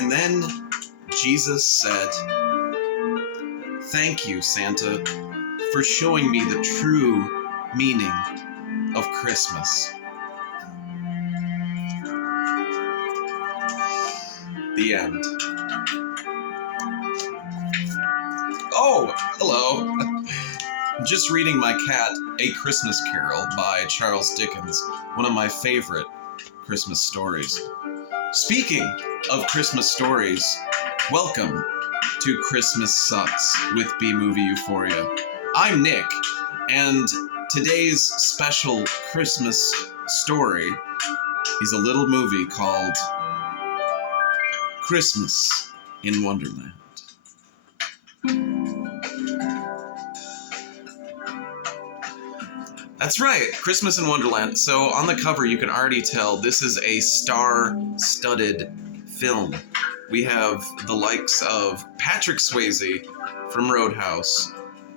And then Jesus said, "Thank you, Santa, for showing me the true meaning of Christmas." The end. Oh, hello. I'm just reading my cat A Christmas Carol by Charles Dickens, one of my favorite Christmas stories. Speaking of Christmas stories, welcome to X-Mas Sux with B-Movie Euphoria. I'm Nick, and today's special Christmas story is a little movie called Christmas in Wonderland. That's right, Christmas in Wonderland. So on the cover, you can already tell this is a star-studded film. We have the likes of Patrick Swayze from Roadhouse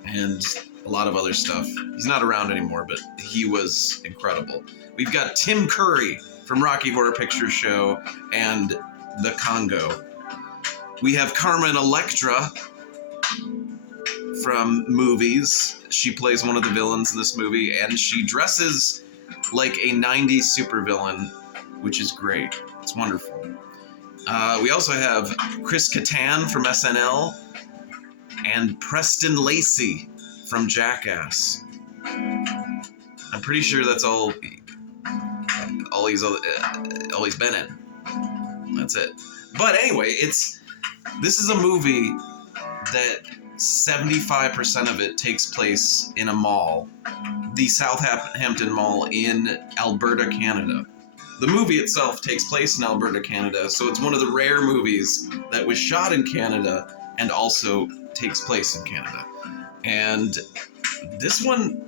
and a lot of other stuff. He's not around anymore, but he was incredible. We've got Tim Curry from Rocky Horror Picture Show and The Congo. We have Carmen Electra from movies. She plays one of the villains in this movie, and she dresses like a 90s supervillain, which is great. It's wonderful. We also have Chris Kattan from SNL and Preston Lacey from Jackass. I'm pretty sure that's all he's been in. That's it. But anyway, this is a movie that 75% of it takes place in a mall, the Southampton Mall in Alberta, Canada. The movie itself takes place in Alberta, Canada, so it's one of the rare movies that was shot in Canada and also takes place in Canada. And this one,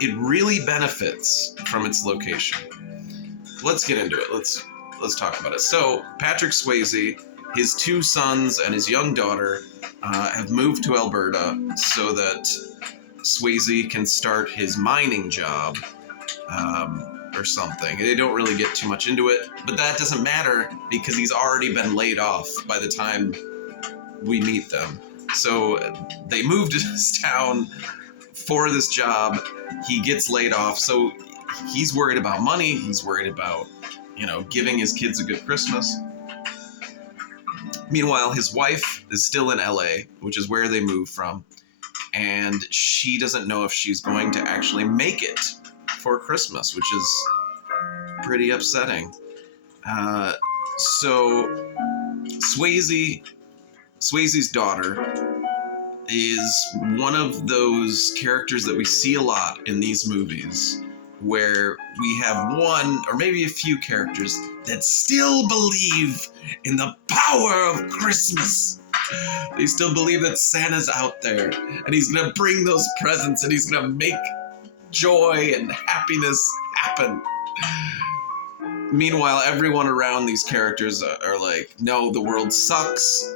it really benefits from its location. Let's get into it. Let's talk about it. So, Patrick Swayze, his two sons, and his young daughter have moved to Alberta so that Swayze can start his mining job or something. They don't really get too much into it, but that doesn't matter because he's already been laid off by the time we meet them. So they moved to this town for this job. He gets laid off, so he's worried about money. He's worried about, giving his kids a good Christmas. Meanwhile, his wife is still in LA, which is where they moved from, and she doesn't know if she's going to actually make it for Christmas, which is pretty upsetting. So Swayze's daughter is one of those characters that we see a lot in these movies, where we have one or maybe a few characters that still believe in the power of Christmas. They still believe that Santa's out there and he's gonna bring those presents and he's gonna make joy and happiness happen. Meanwhile, everyone around these characters are like, no, the world sucks.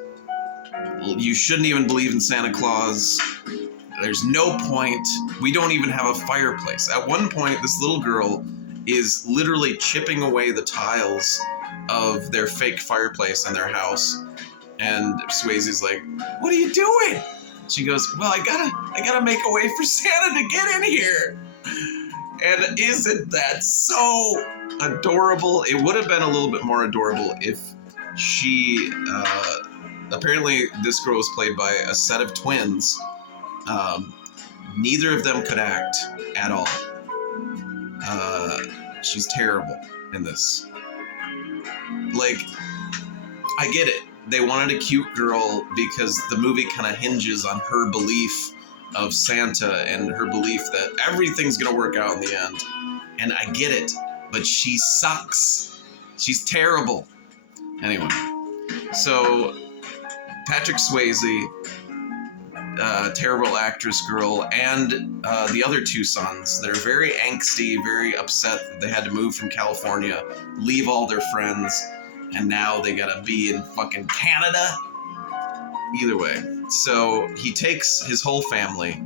You shouldn't even believe in Santa Claus. There's no point. We don't even have a fireplace. At one point, this little girl is literally chipping away the tiles of their fake fireplace in their house. And Swayze's like, "What are you doing?" She goes, "Well, I gotta make a way for Santa to get in here." And isn't that so adorable? It would have been a little bit more adorable if she, apparently this girl was played by a set of twins. Neither of them could act at all. She's terrible in this. Like, I get it. They wanted a cute girl because the movie kind of hinges on her belief of Santa and her belief that everything's gonna work out in the end. And I get it, but she sucks. She's terrible. Anyway, so Patrick Swayze, terrible actress girl, and the other two sons that are very angsty, very upset that they had to move from California, leave all their friends, and now they gotta be in fucking Canada. Either way, so he takes his whole family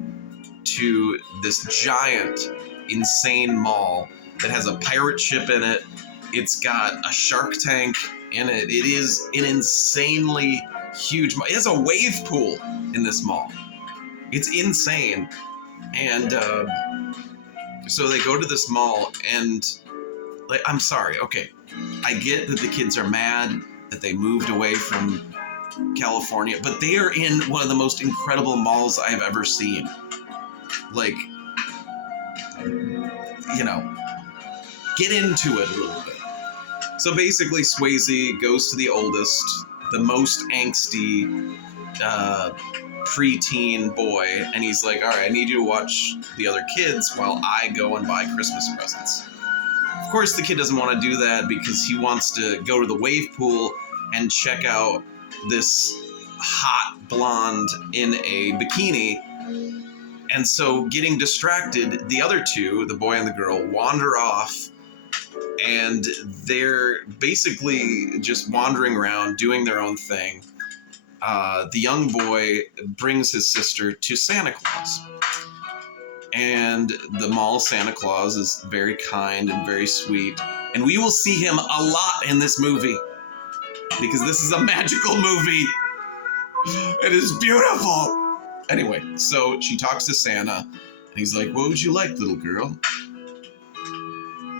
to this giant, insane mall that has a pirate ship in it. It's got a shark tank in it. It is an insanely huge mall. It has a wave pool in this mall. It's insane. And so they go to this mall and, like, I'm sorry, okay. I get that the kids are mad that they moved away from California, but they are in one of the most incredible malls I have ever seen. Like, you know, get into it a little bit. So basically, Swayze goes to the oldest, the most angsty preteen boy, and he's like, all right, I need you to watch the other kids while I go and buy Christmas presents. Of course, the kid doesn't want to do that because he wants to go to the wave pool and check out this hot blonde in a bikini. And so, getting distracted, the other two, the boy and the girl, wander off, and they're basically just wandering around, doing their own thing. The young boy brings his sister to Santa Claus. And the mall Santa Claus is very kind and very sweet. And we will see him a lot in this movie, because this is a magical movie. It is beautiful. Anyway, so she talks to Santa, and he's like, what would you like, little girl?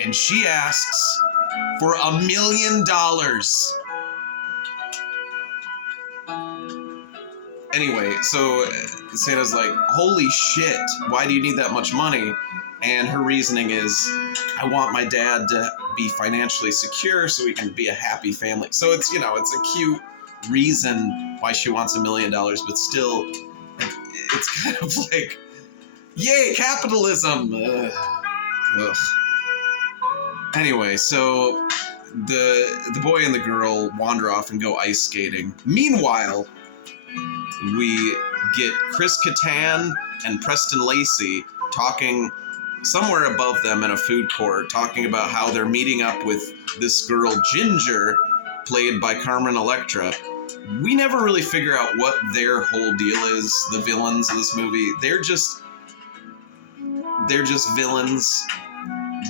And she asks for $1 million. Anyway, so Santa's like, holy shit, why do you need that much money? And her reasoning is, I want my dad to be financially secure so we can be a happy family. So it's, you know, it's a cute reason why she wants $1 million, but still, it's kind of like, yay, capitalism! Ugh. Anyway, so the boy and the girl wander off and go ice skating. Meanwhile, we get Chris Kattan and Preston Lacey talking somewhere above them in a food court, talking about how they're meeting up with this girl, Ginger, played by Carmen Electra. We never really figure out what their whole deal is, the villains of this movie. They're just villains.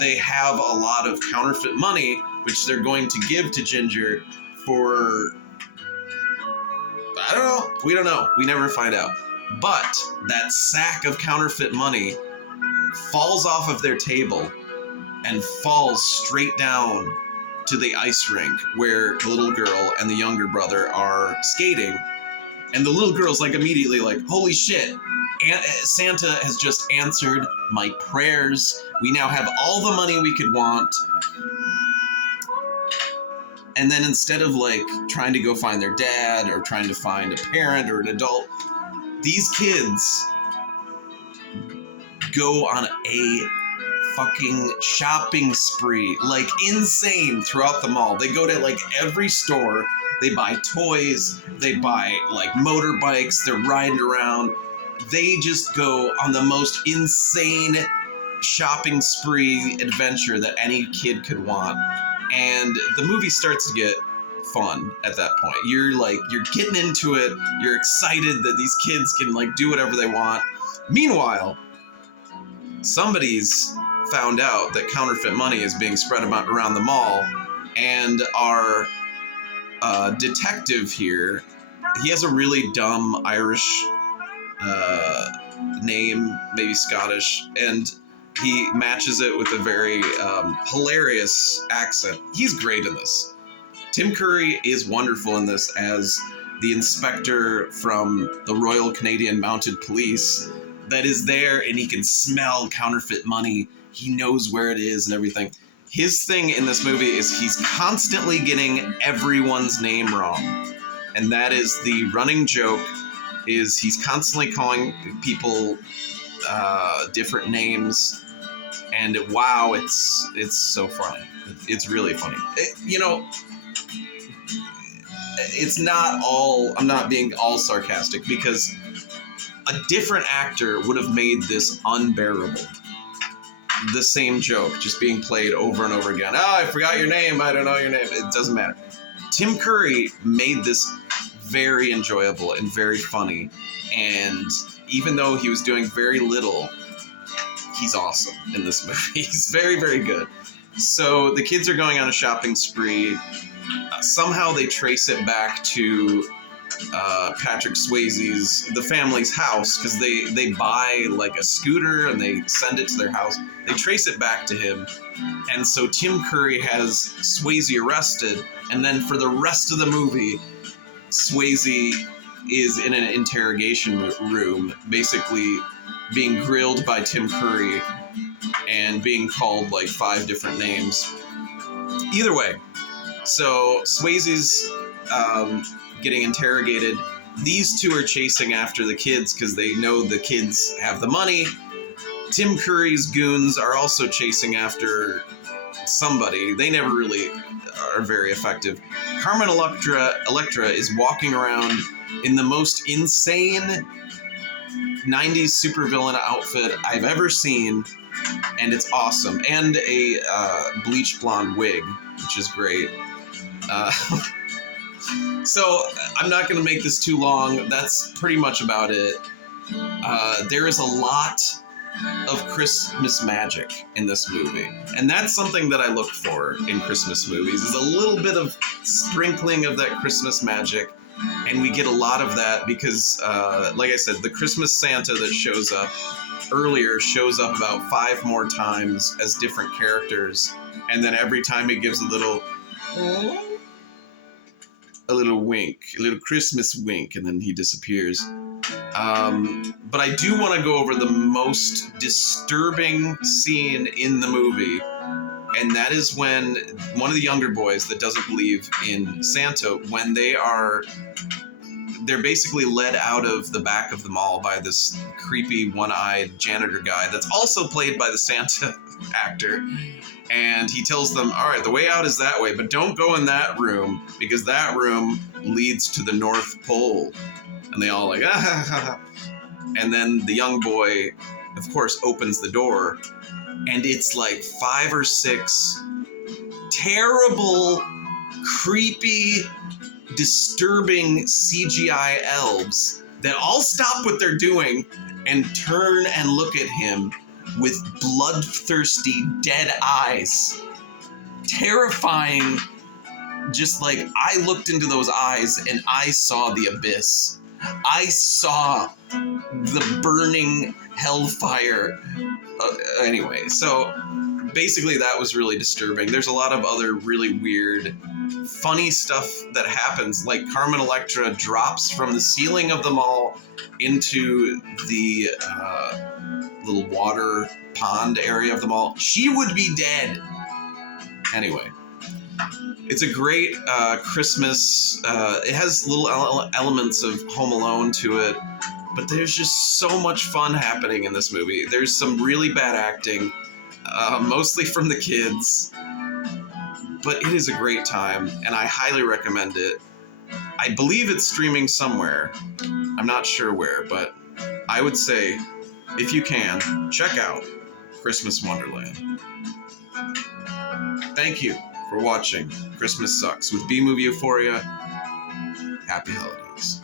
They have a lot of counterfeit money, which they're going to give to Ginger for... I don't know. We don't know. We never find out. But that sack of counterfeit money falls off of their table and falls straight down to the ice rink where the little girl and the younger brother are skating. And the little girl's like immediately like, holy shit, Santa has just answered my prayers. We now have all the money we could want. And then instead of like trying to go find their dad or trying to find a parent or an adult, these kids go on a fucking shopping spree, like insane, throughout the mall. They go to like every store, they buy toys, they buy like motorbikes, they're riding around. They just go on the most insane shopping spree adventure that any kid could want. And the movie starts to get fun at that point. You're getting into it. You're excited that these kids can like do whatever they want. Meanwhile, somebody's found out that counterfeit money is being spread around the mall, and our detective here, he has a really dumb Irish name, maybe Scottish, and he matches it with a very hilarious accent. He's great in this. Tim Curry is wonderful in this as the inspector from the Royal Canadian Mounted Police that is there, and he can smell counterfeit money. He knows where it is and everything. His thing in this movie is he's constantly getting everyone's name wrong. And that is the running joke, is he's constantly calling people different names. And wow, it's so funny. It's really funny. It's not all, I'm not being all sarcastic, because a different actor would have made this unbearable. The same joke, just being played over and over again. Oh, I forgot your name. I don't know your name. It doesn't matter. Tim Curry made this very enjoyable and very funny. And even though he was doing very little, he's awesome in this movie. He's very, very good. So the kids are going on a shopping spree. Somehow they trace it back to Patrick Swayze's, the family's house, because they buy like a scooter and they send it to their house. They trace it back to him. And so Tim Curry has Swayze arrested, and then for the rest of the movie, Swayze is in an interrogation room, basically being grilled by Tim Curry and being called like 5 different names. Either way, so Swayze's getting interrogated. These two are chasing after the kids because they know the kids have the money. Tim Curry's goons are also chasing after somebody. They never really are very effective. Carmen Electra is walking around in the most insane 90s supervillain outfit I've ever seen, and it's awesome. And a bleach blonde wig, which is great. So I'm not going to make this too long. That's pretty much about it. There is a lot of Christmas magic in this movie, and that's something that I look for in Christmas movies, is a little bit of sprinkling of that Christmas magic, and we get a lot of that because, like I said, the Christmas Santa that shows up earlier shows up about 5 more times as different characters, and then every time he gives a little wink, a little Christmas wink, and then he disappears. But I do want to go over the most disturbing scene in the movie, and that is when one of the younger boys that doesn't believe in Santa, when they're basically led out of the back of the mall by this creepy one-eyed janitor guy that's also played by the Santa actor. And he tells them, all right, the way out is that way, but don't go in that room because that room leads to the North Pole. And they all like, ah. And then the young boy, of course, opens the door, and it's like 5 or 6 terrible, creepy, disturbing CGI elves that all stop what they're doing and turn and look at him with bloodthirsty, dead eyes. Terrifying. Just like, I looked into those eyes and I saw the abyss. I saw the burning hellfire. Anyway, so basically that was really disturbing. There's a lot of other really weird, funny stuff that happens. Like Carmen Electra drops from the ceiling of the mall into the little water pond area of the mall. She would be dead. Anyway. It's a great Christmas. It has little elements of Home Alone to it, but there's just so much fun happening in this movie. There's some really bad acting, mostly from the kids, but it is a great time, and I highly recommend it. I believe it's streaming somewhere. I'm not sure where, but I would say, if you can, check out Christmas Wonderland. Thank you for watching X-Mas Sux with B-Movie Euphoria. Happy holidays.